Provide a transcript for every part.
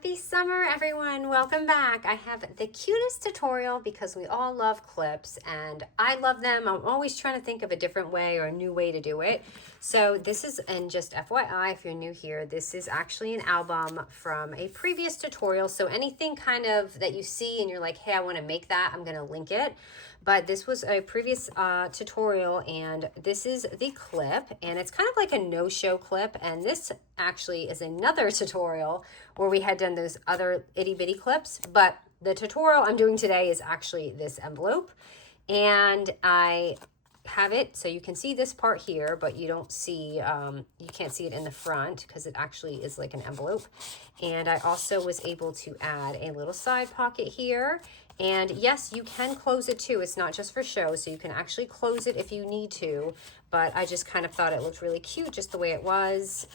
Happy summer, everyone. Welcome back. I have the cutest tutorial because we all love clips and I love them. I'm always trying to think of a different way or a new way to do it. So this is, and just FYI, if you're new here, this is actually an album from a previous tutorial. So anything kind of that you see and you're like, hey, I want to make that, I'm going to link it. But this was a previous tutorial, and this is the clip, and it's kind of like a no-show clip, and this actually is another tutorial where we had done those other itty-bitty clips, but the tutorial I'm doing today is actually this envelope, and I have it so you can see this part here, but you don't see, you can't see it in the front because it actually is like an envelope. And I also was able to add a little side pocket here. And yes, you can close it too. It's not just for show, so you can actually close it if you need to. But I just kind of thought it looked really cute just the way it was,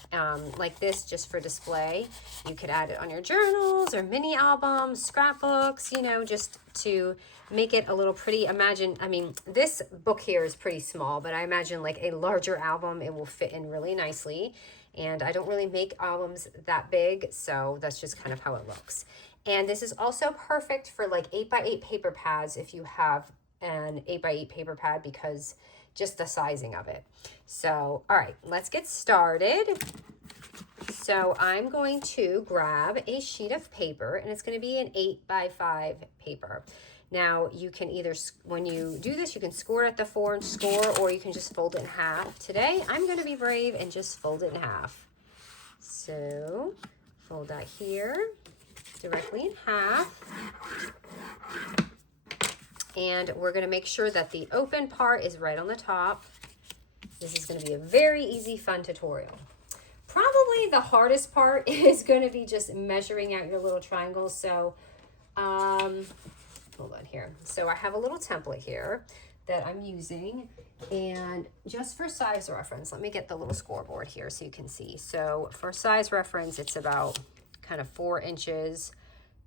like this, just for display. You could add it on your journals or mini albums, scrapbooks, you know, just to make it a little pretty. Imagine, I mean, this book here is pretty small, but I imagine like a larger album, it will fit in really nicely. And I don't really make albums that big, so that's just kind of how it looks. And this is also perfect for like 8x8 paper pads if you have an 8x8 paper pad, because just the sizing of it. So, all right, let's get started. So I'm going to grab a sheet of paper, and it's going to be an 8x5 paper. Now you can either, when you do this, you can score it at the 4-inch score, or you can just fold it in half. Today, I'm going to be brave and just fold it in half. So fold that here directly in half. And we're going to make sure that the open part is right on the top. This is going to be a very easy, fun tutorial. Probably the hardest part is going to be just measuring out your little triangles. So, hold on here. So I have a little template here that I'm using, and just for size reference, let me get the little scoreboard here so you can see. So for size reference, it's about kind of 4 inches,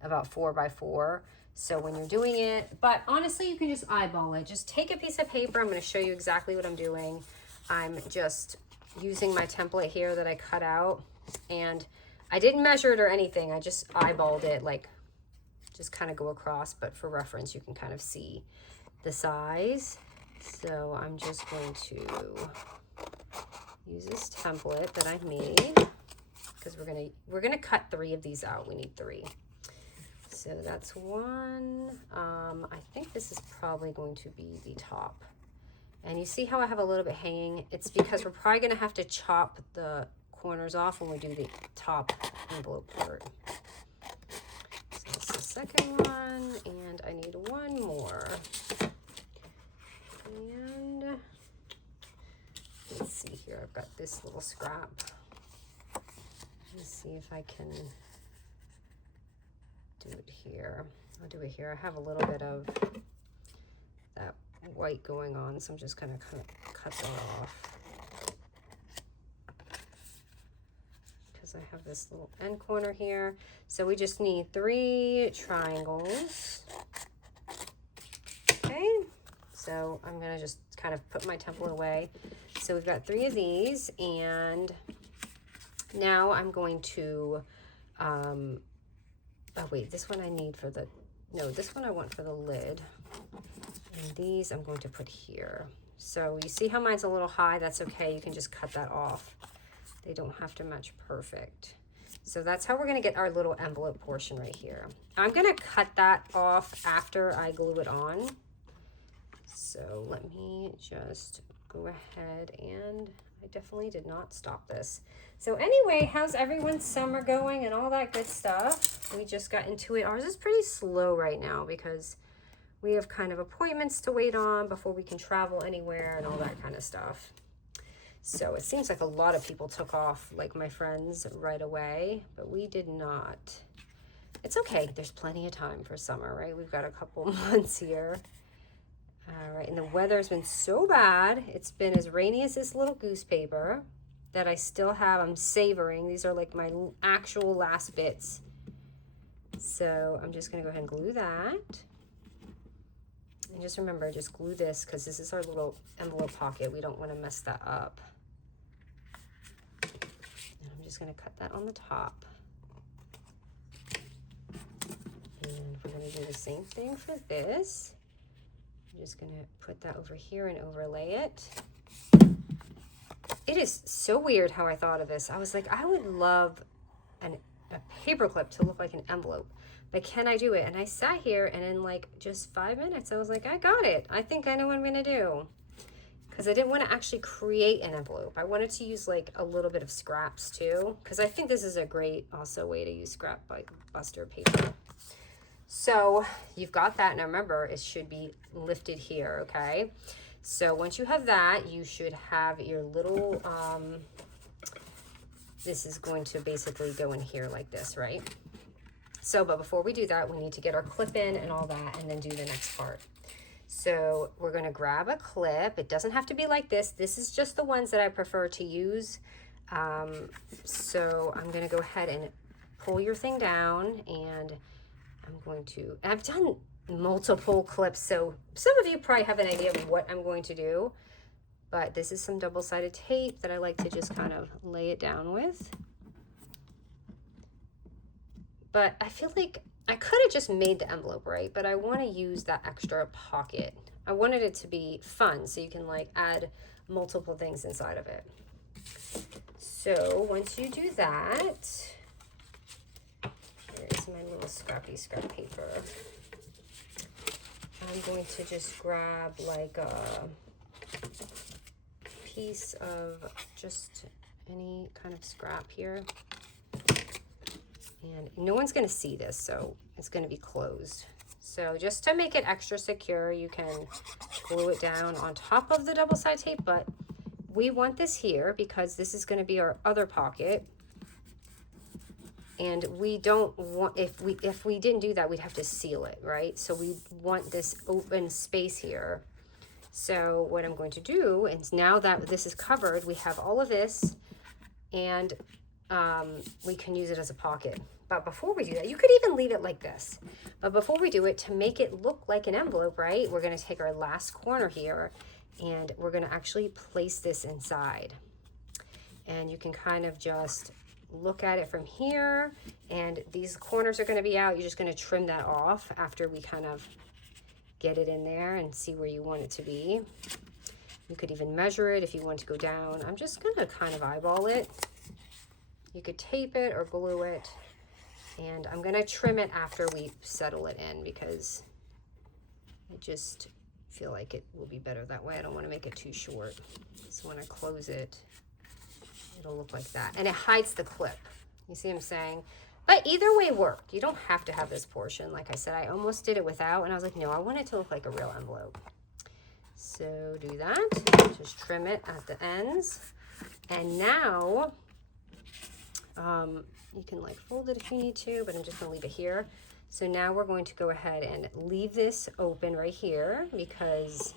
about 4x4. So when you're doing it, but honestly, you can just eyeball it. Just take a piece of paper. I'm going to show you exactly what I'm doing. I'm just using my template here that I cut out, and I didn't measure it or anything. I just eyeballed it, like just kind of go across, but for reference, you can kind of see the size. So I'm just going to use this template that I made, because we're gonna cut 3 of these out. We need 3. So that's one. I think this is probably going to be the top. And you see how I have a little bit hanging? It's because we're probably gonna have to chop the corners off when we do the top envelope part. So that's the second one, and I need one more. And let's see here, I've got this little scrap. Let's see if I can do it here. I'll do it here. I have a little bit of that white going on, so I'm just gonna kind of cut that off, because I have this little end corner here. So we just need 3 triangles. Okay, so I'm gonna just kind of put my template away. So we've got 3 of these, and now I'm going to, oh wait, this one I need for the, no, this one I want for the lid. And these I'm going to put here. So you see how mine's a little high? That's okay, you can just cut that off. They don't have to match perfect. So that's how we're gonna get our little envelope portion right here. I'm gonna cut that off after I glue it on. So let me just go ahead, and I definitely did not stop this. So anyway, how's everyone's summer going and all that good stuff? We just got into it. Ours is pretty slow right now because we have kind of appointments to wait on before we can travel anywhere and all that kind of stuff. So it seems like a lot of people took off, like my friends, right away, but we did not. It's okay. There's plenty of time for summer, right? We've got a couple months here. All right, and the weather's been so bad. It's been as rainy as this little goose paper that I still have. I'm savoring. These are like my actual last bits. So I'm just gonna go ahead and glue that. And just remember, just glue this, because this is our little envelope pocket. We don't want to mess that up. And I'm just going to cut that on the top. And we're going to do the same thing for this. I'm just going to put that over here and overlay it. It is so weird how I thought of this. I was like, I would love a paperclip to look like an envelope, but can I do it? And I sat here and in like just 5 minutes, I was like, I got it. I think I know what I'm going to do. Because I didn't want to actually create an envelope. I wanted to use like a little bit of scraps too, because I think this is a great also way to use scrap buster paper. So you've got that. Now remember, it should be lifted here, okay? So once you have that, you should have your little, this is going to basically go in here like this, right? So, but before we do that, we need to get our clip in and all that, and then do the next part. So we're going to grab a clip. It doesn't have to be like this. This is just the ones that I prefer to use. So I'm going to go ahead and pull your thing down, and I'm going to, I've done multiple clips, so some of you probably have an idea of what I'm going to do, but this is some double-sided tape that I like to just kind of lay it down with. But I feel like I could have just made the envelope, right? But I want to use that extra pocket. I wanted it to be fun, so you can like add multiple things inside of it. So once you do that, here's my little scrap paper. I'm going to just grab like a piece of just any kind of scrap here. And no one's going to see this, so it's going to be closed. So just to make it extra secure, you can glue it down on top of the double-sided tape, but we want this here because this is going to be our other pocket. And we don't want, if we didn't do that, we'd have to seal it, right? So we want this open space here. So what I'm going to do is, now that this is covered, we have all of this, and we can use it as a pocket. But before we do that, you could even leave it like this. But before we do it, to make it look like an envelope, right, we're going to take our last corner here, and we're going to actually place this inside. And you can kind of just look at it from here, and these corners are going to be out. You're just going to trim that off after we kind of get it in there and see where you want it to be. You could even measure it if you want to go down. I'm just going to kind of eyeball it. You could tape it or glue it, and I'm going to trim it after we settle it in because I just feel like it will be better that way. I don't want to make it too short. So when I close it, it'll look like that, and it hides the clip. You see what I'm saying? But either way worked. You don't have to have this portion. Like I said, I almost did it without, and I was like, no, I want it to look like a real envelope. So do that. Just trim it at the ends, and now you can like fold it if you need to, but I'm just gonna leave it here. So now we're going to go ahead and leave this open right here, because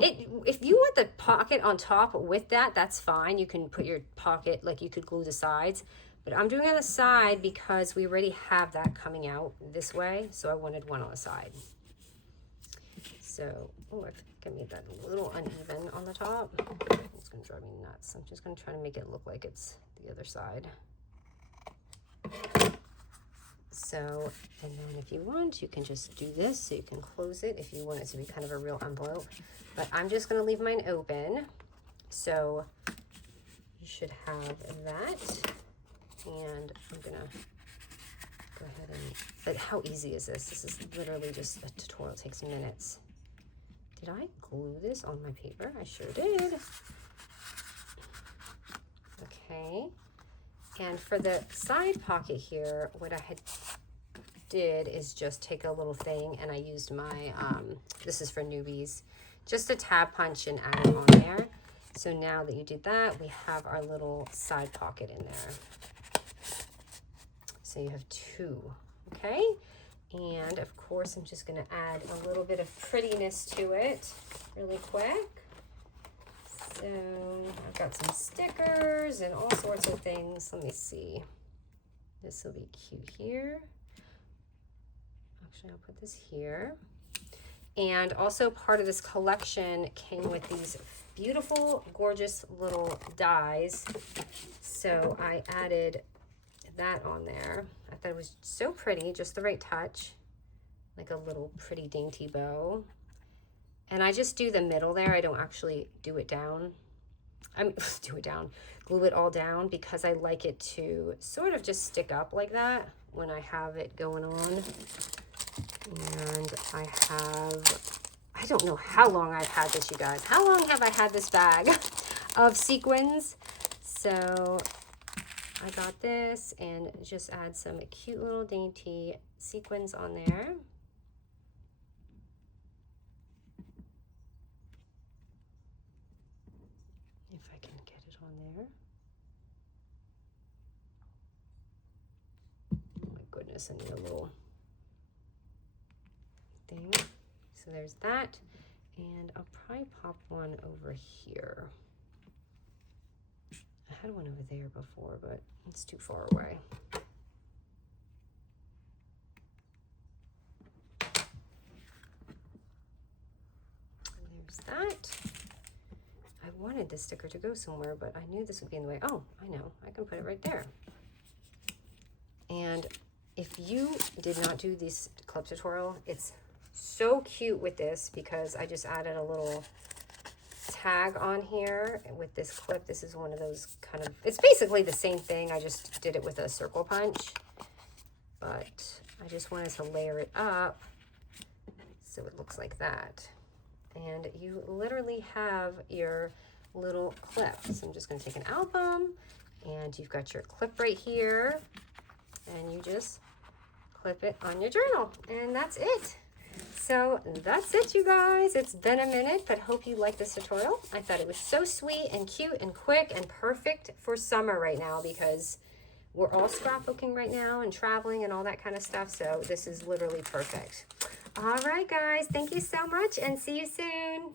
if you want the pocket on top with that, that's fine. You can put your pocket, like you could glue the sides, but I'm doing it on the side because we already have that coming out this way. So I wanted one on the side. So, oh, I think I made that a little uneven on the top. It's gonna drive me nuts. I'm just gonna try to make it look like it's the other side. So, and then if you want, you can just do this, so you can close it if you want it to be kind of a real envelope. But I'm just going to leave mine open. So you should have that. And I'm going to go ahead and, but how easy is this? This is literally just a tutorial. It takes minutes. Did I glue this on my paper? I sure did. Okay. And for the side pocket here, what I had did is just take a little thing, and I used my, this is for newbies, just a tab punch and add it on there. So now that you did that, we have our little side pocket in there. So you have two, okay? And of course, I'm just gonna add a little bit of prettiness to it really quick. So I've got some stickers and all sorts of things. Let me see. This will be cute here. Actually, I'll put this here. And also part of this collection came with these beautiful, gorgeous little dies. So I added that on there. I thought it was so pretty, just the right touch. Like a little pretty dainty bow. And I just do the middle there. I don't actually do it down. I mean, glue it all down, because I like it to sort of just stick up like that when I have it going on. And I don't know how long I've had this, you guys. How long have I had this bag of sequins? So I got this, and just add some cute little dainty sequins on there. If I can get it on there. Oh my goodness, I need a little thing. So there's that. And I'll probably pop one over here. I had one over there before, but it's too far away. And there's that. I wanted this sticker to go somewhere, but I knew this would be in the way. Oh, I know. I can put it right there. And if you did not do this clip tutorial, it's so cute with this, because I just added a little tag on here with this clip. This is one of those kind of, it's basically the same thing. I just did it with a circle punch, but I just wanted to layer it up so it looks like that. And you literally have your little clip. So I'm just going to take an album, and you've got your clip right here, and you just clip it on your journal, and that's it. So that's it, you guys. It's been a minute, but hope you like this tutorial. I thought it was so sweet and cute and quick and perfect for summer right now, because we're all scrapbooking right now and traveling and all that kind of stuff. So this is literally perfect. All right, guys. Thank you so much, and see you soon.